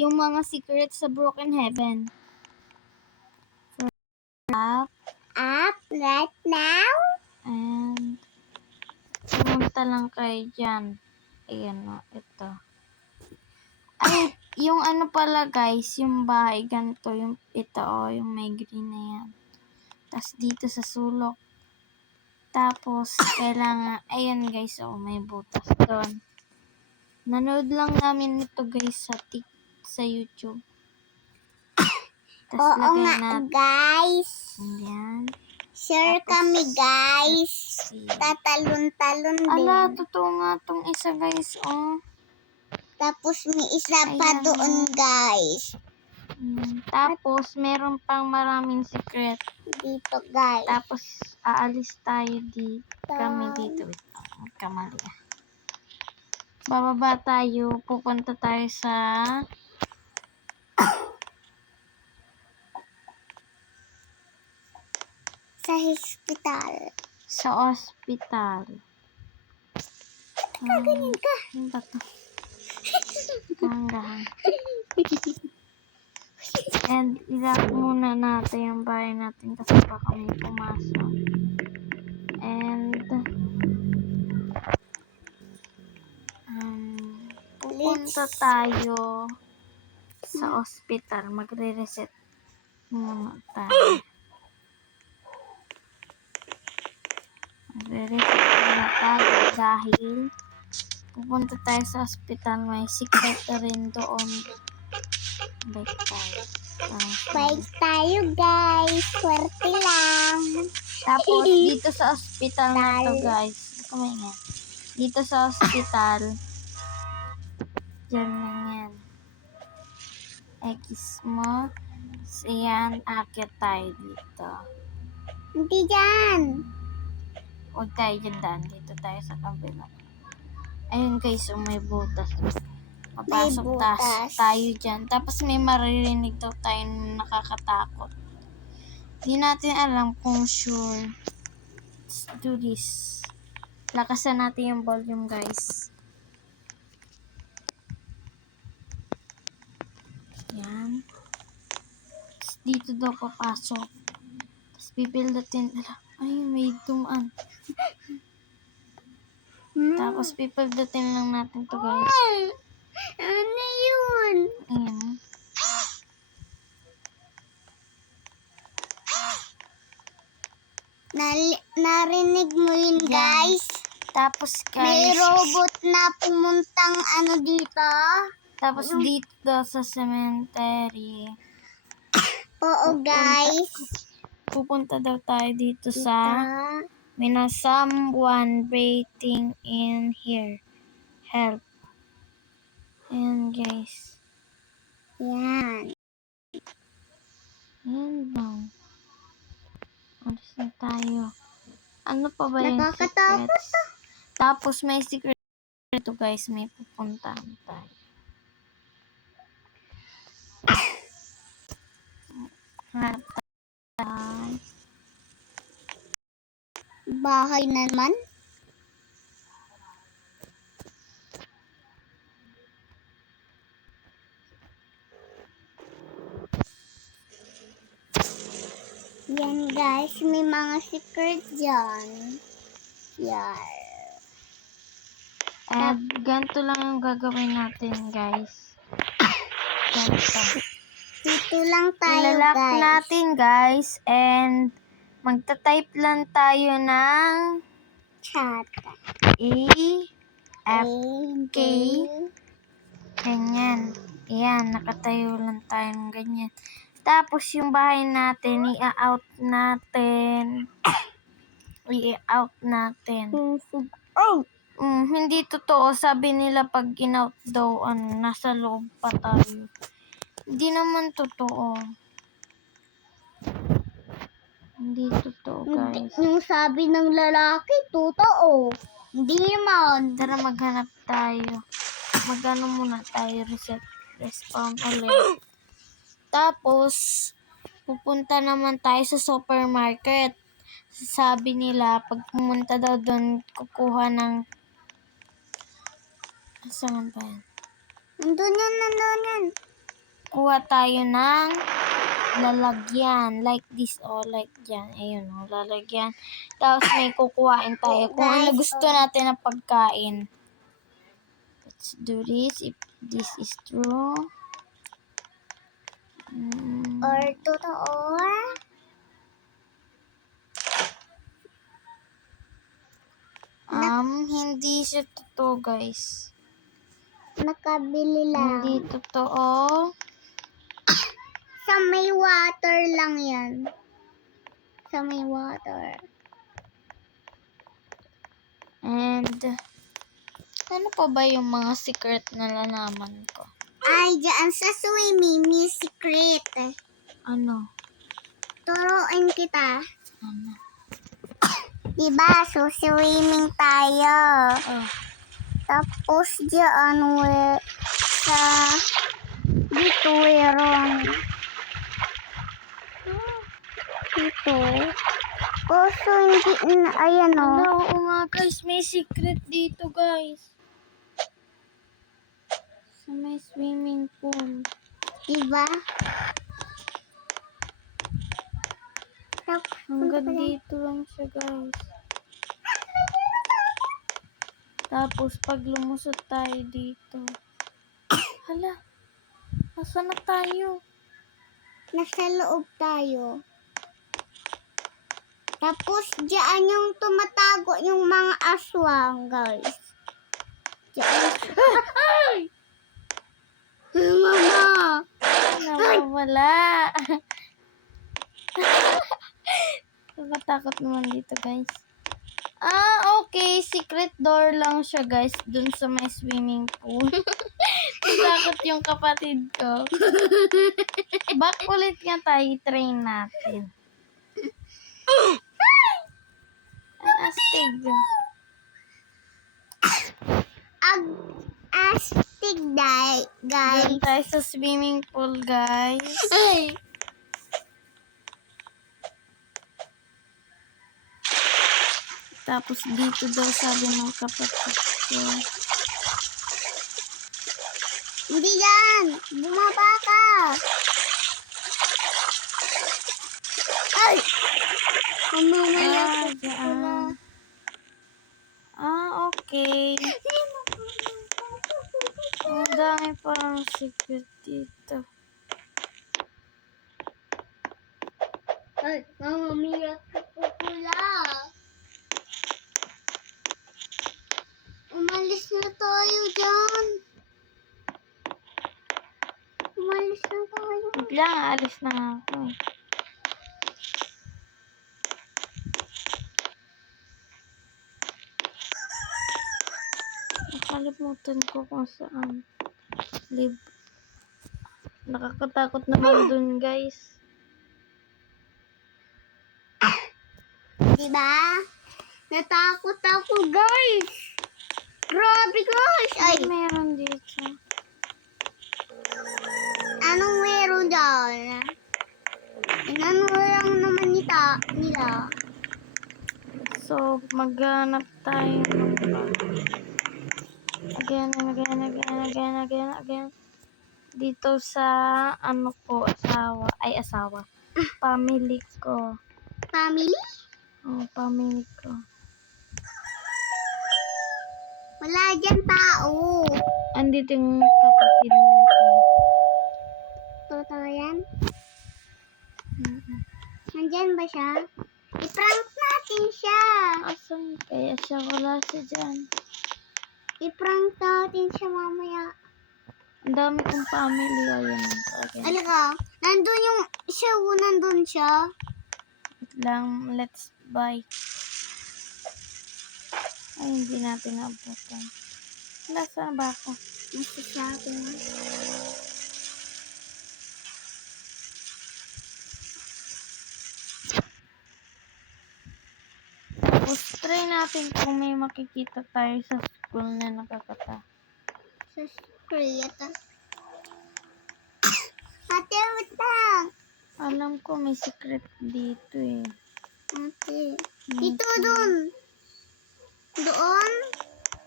yung mga secrets sa Broken Heaven. Up right now. and pumunta lang kayo dyan. Ayan o, ito. Ay, yung ano pala guys, yung bahay ganito, yung ito o, yung may green na yan. Tapos dito sa sulok. Tapos, kailangan, ayan guys, oh, may butas doon. Nanood lang namin ito guys sa YouTube. Tapos Oo lagay nga, natin. guys. Ayan. Sure Tapos, kami, guys. Tatalon-talon din. Ala, totoo nga tong isa guys, oh. Tapos may isa pa Ayan, doon, guys. Tapos, meron pang maraming secret. Dito, guys. Tapos, aalis tayo kami dito. Magkamali. Bababa tayo, pupunta tayo sa hospital. Sa ospital. Ganyan ka. Ano ba to? Dahan-dahan. And ilak muna natin yung bahay natin kasi baka may pumasok. And pupunta tayo sa ospital. Magre-reset muna tayo. Magre-reset muna tayo dahil pupunta tayo sa ospital. May secret rin doon. Bike tayo. Bike tayo, guys. Swerte lang. Tapos, dito sa ospital na to, guys. Kamay nga. Dito sa ospital. Diyan lang yan. X mo. Ayan, akit tayo dito. Hindi dyan. Huwag tayo dyan daan. Dito tayo sa kabila. Ayun guys, may butas. Papasok tayo dyan. Tapos may maririnig daw tayo na nakakatakot. Di natin alam kung sure. Let's do this. Lakasan natin yung volume guys. Yan. Tapos dito daw papasok. Tapos pipildutin. Ay, may dumaan. Tapos pipildutin lang natin to guys. Ano yun? Ayan. Narinig mo yun, guys? Tapos guys, may robot na pumuntang dito. Tapos dito sa cemetery. Oo, guys. Pupunta daw tayo dito sa may na someone waiting in here. Help. Ayan guys. Yan. Ayan lang. Alis na tayo. Ano pa ba yung secrets? Tapos may secret ito guys. May pupuntahan tayo. Bahay na naman. Yan guys, may mga secret dyan. Yan. At ganito lang yung gagawin natin guys. Ganito. Dito lang tayo, Ilalak guys. natin guys and magta-type lang tayo ng Chat. K ganyan. Ayan, nakatayo lang tayo ng ganyan. Tapos yung bahay natin, i-out natin. I-out natin. Hindi totoo. Sabi nila pag in-out daw, nasa loob pa tayo. Hindi naman totoo. Hindi totoo, guys. Yung sabi ng lalaki, totoo. Hindi naman. Tara, maghanap tayo. Magano muna tayo, respawn ulit. Tapos, pupunta naman tayo sa supermarket. Sabi nila, pag pumunta daw doon, kukuha ng... Saan ba yan? Nandun yan. Kuha tayo ng lalagyan. Like this, like dyan. Ayun, lalagyan. Tapos may kukuhain tayo kung ano Guys, gusto natin na pagkain. Let's do this, if this is true. Or totoo. Hindi siya totoo, guys. Nakabili lang. Hindi totoo. Sa may water lang yan. Sa may water. And, ano pa ba yung mga secret na nalaman ko? Ay, dyan sa swimming, may secret. Ano? Turuin kita. Ano? Diba, so swimming tayo. Oh. Tapos dyan, sa dito, merong dito. Kaso hindi na, ayan o. Ano, oo nga guys, may secret dito guys. Sa may swimming pool. Diba? Tapos, Hanggang dito lang siya guys. Tapos pag lumusot tayo dito. Hala, nasaan na tayo? nasa loob tayo. Tapos, dyan yung tumatago yung mga aswang, guys. Dyan. Ay! Mama! Nawawala. Nakatakot naman dito guys. Okay. Secret door lang siya guys. Dun sa may swimming pool. Takot yung kapatid ko. Back ulit nga tayo. Train natin. Ang astig. Astig, guys. Doon tayo sa swimming pool guys. Tapos dito daw sabi ng kapatid ko. Hindi yan. Bumaba ka. Ay! Mamamaya ko Diyan. Okay. Ang dami parang secret dito. Ay, mamamaya ko pula. Umalis na tayo dyan. Umalis na tayo. Bigla nga alis na nga ako eh. Nakalimutan ko kung saan. Nakakatakot naman dun guys. Diba? Natakot ako, guys. Grabe, guys. Ay, Meron dito. anong meron dyan? Inano lang naman nila. So, maghanap tayo ng again and again, again, again, again, again. Dito sa asawa. Family ko. Family? Family ko. Wala dyan tao. Andito yung kapatid natin. Totoo yan? Mm-mm. Nandyan ba siya? I-prank natin siya. Asan kaya siya? Wala siya dyan. I-prank natin siya mamaya. Ang dami kong family. Ayan. Again. Alika, nandun siya. Wait lang. Let's buy. Ay, hindi natin naabutan. Wala, saan ba ako? Nasa shopping. Tapos, try natin kung may makikita tayo sa school na nakakata. Sa street. Ate, wait lang. Alam ko may secret dito eh. Ate. Dito, doon. Doon?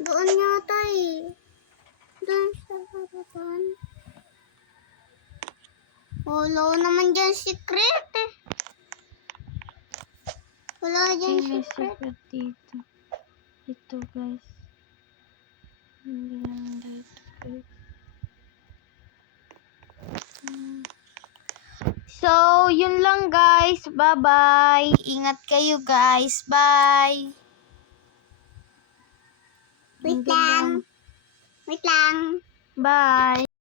Doon yata eh. Doon sa harapan. Wala naman dyan secret eh. Wala Ay, dyan may secret. secret dito. Ito, guys. Hindi naman dito, guys. So, yun lang, guys. Bye-bye. Ingat kayo, guys. Bye. Wait Hanggang lang. Wait lang. Bye.